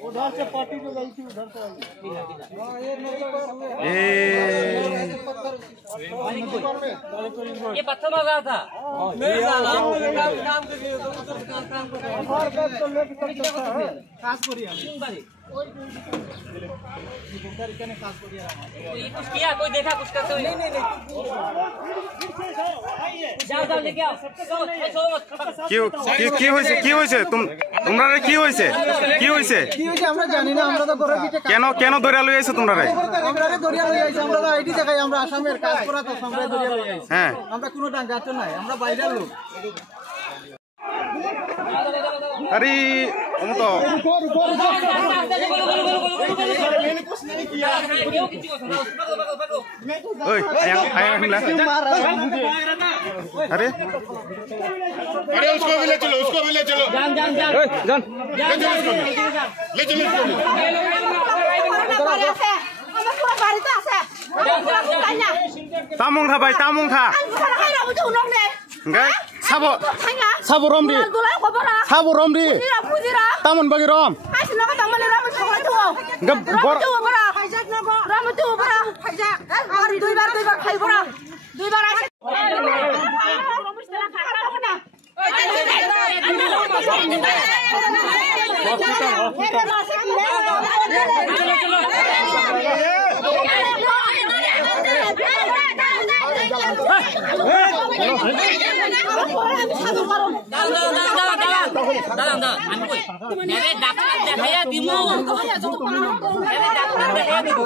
उधर से पार्टी जो गई थी उधर से ये पत्थर लगा था कुछ किया कोई देखा कुछ करते हुए नहीं जाओ जाओ लेके आओ কি হইছে কি হইছে তোমরা কি হইছে কি হইছে কি হইছে আমরা জানি না আমরা তো ঘরের ভিতরে কেন কেন ধরে লই আইছো তোমরা আমরা দরিয়া লই আইছি আমরা আইডি দেখাই আমরা আসামের কাজ করা তো আমরা দরিয়া লই আইছি হ্যাঁ আমরা কোনো ডাঙ্গাতে নাই আমরা বাইরের লোক আরে ওমতো ओए आया हमला अरे अरे उसको भी ले चलो जान जान जान जान ले चलो तामुं था भाई तामुं था enggak sabo romdi tamun bagi rom enggak bor मेरे डॉक्टर दिखाया दिमो मेरे डॉक्टर दिखाया दिमो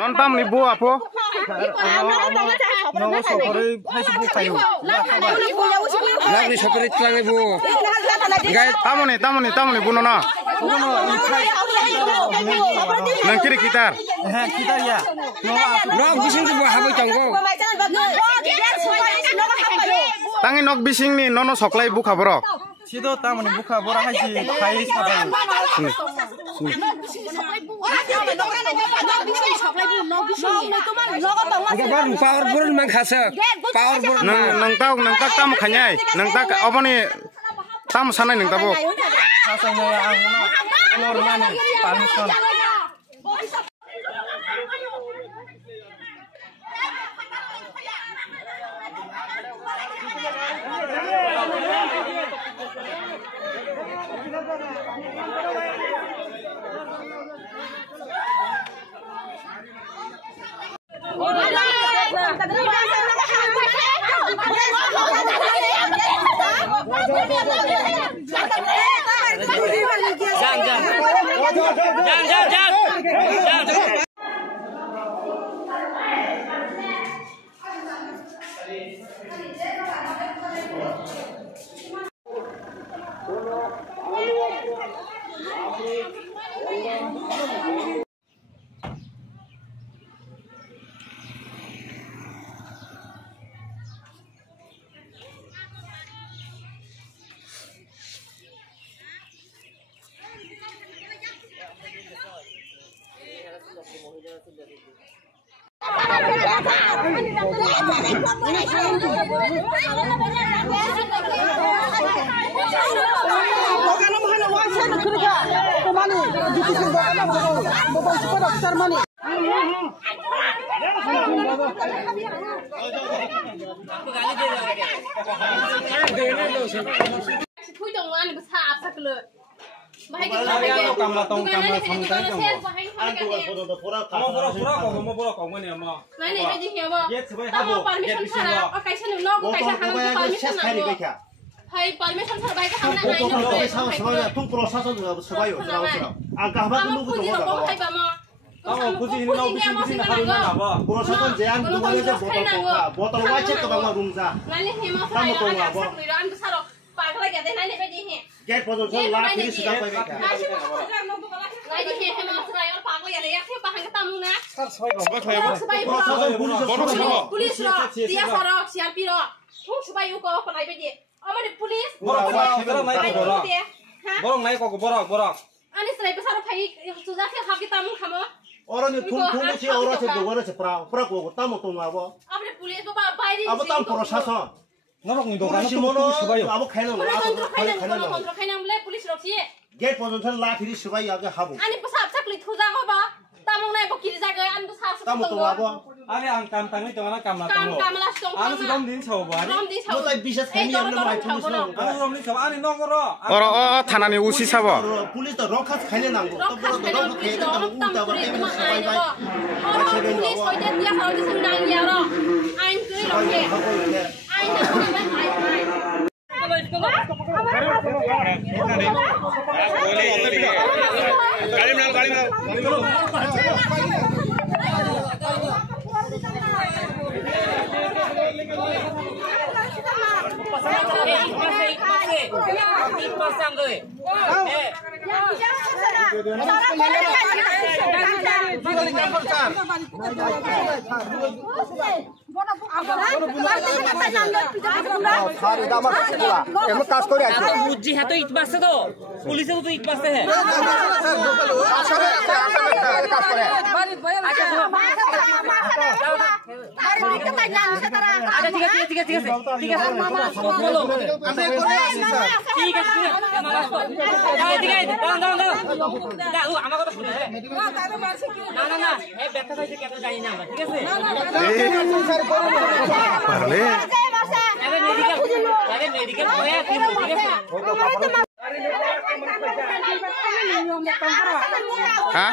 non tam ni bu apa no sokore Facebook kayo Lagi sopir itlang ibu. Tamoni buno na. Nang kiri gitar. Gitar ya. Nok bising ibu habis tanggo. Tangi nok bising ni nono soklai bu kaborok. Sido tamoni buka bora haji kai sabai. Powerful mang khasa. Powerful. Nang tak tamu khanyai. Nang tak apa ni tamu sana nang tabok. Khasanya yang normal panuson. Jangan Hey, permission for bike hamna ai. tung proseso juga sebayo, sebayo. Angka apa Kamu tunggu puji tunggu lo apa? hai bama. Kamu puji ini mau bising apa? Proseso jangan tunggu aja botol wajib ke bawah rumza. Nani hema fa ai an asak ni ran besar. Pagla ge de nani bedi he. Get proseso lah kiri sudah pakai. Nai di he hema fa ai pagla ge de ya ke bahang tamu na. Police lo, dia sarok CRP lo. Tung subai ko ko nai bedi. Amane police. Borong naik kok borok. Ani serai besar phai suja ke hab kita mun khamo. Orang ni tung sih orang sih doa sih pra ko tamu tunggu apa? Amane police ba bairi. Apa tamu proseso? Nggak nih Orang si mono, apa kailan? kontrol kainan bole police lo sih. Get proseso lah kiri subai agak habu. Ani besar sakli thuja ko ba. Tamung nai bokiri jaga an besar Tamu tunggu apa? Ani ang kam tangi jangan kam na Kam kamala stong. Ani sedang din coba bari. Rom di Lo tadi bisa kami yang nama itu Ani rom ni coba ani nongoro. थानानि उसी साब police त रखत खाने नांगौ त बरो त रखत खाने नांगौ उल्टा बार एम सबाय bye police hoy dia dia kalau di sini nang ya ro. Ain kiri lo ke. Ain বুঝছি হ্যাঁ তো ইট পাচ্ছে তো পুলিশে তো ইট পাচ্ছে হ্যাঁ আচ্ছা ঠিক আছে ঠিক আছে ঠিক আছে বলো ঠিক আছে ঠিক আছে দাও আমার কথা শুনে না না না এই ব্যথা হয়েছে কেন জানি না আমরা ঠিক আছে पारले মেডিকেল হয়ে ঠিক আছে हाँ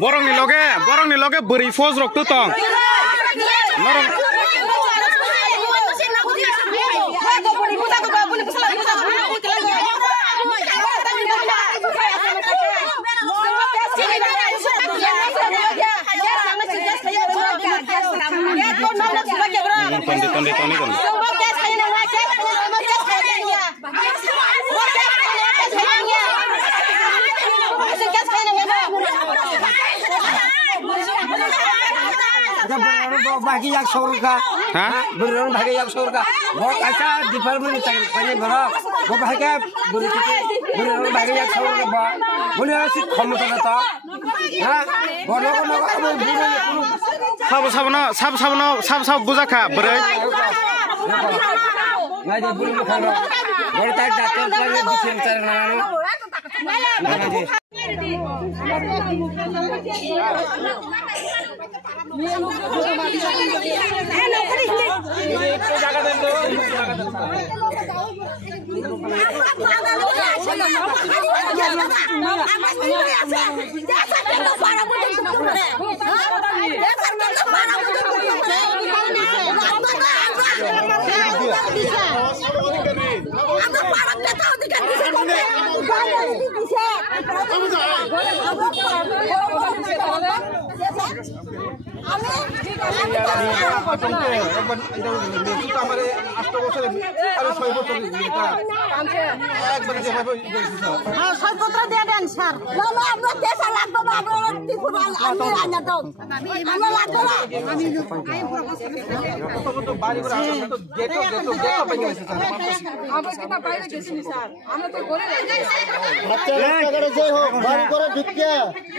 borong ni loge beri fos rok tu tong norong Tondi bagi yang surga, beron bagi yang surga. Mau kaca di permen cari berok, mau bagi beron bagi yang surga. Boleh sih kamu kata, ya, boleh kamu sab buzaka berai. Nggak ada bulu kalau, boleh tak datang lagi di sini cari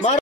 বাচ্চা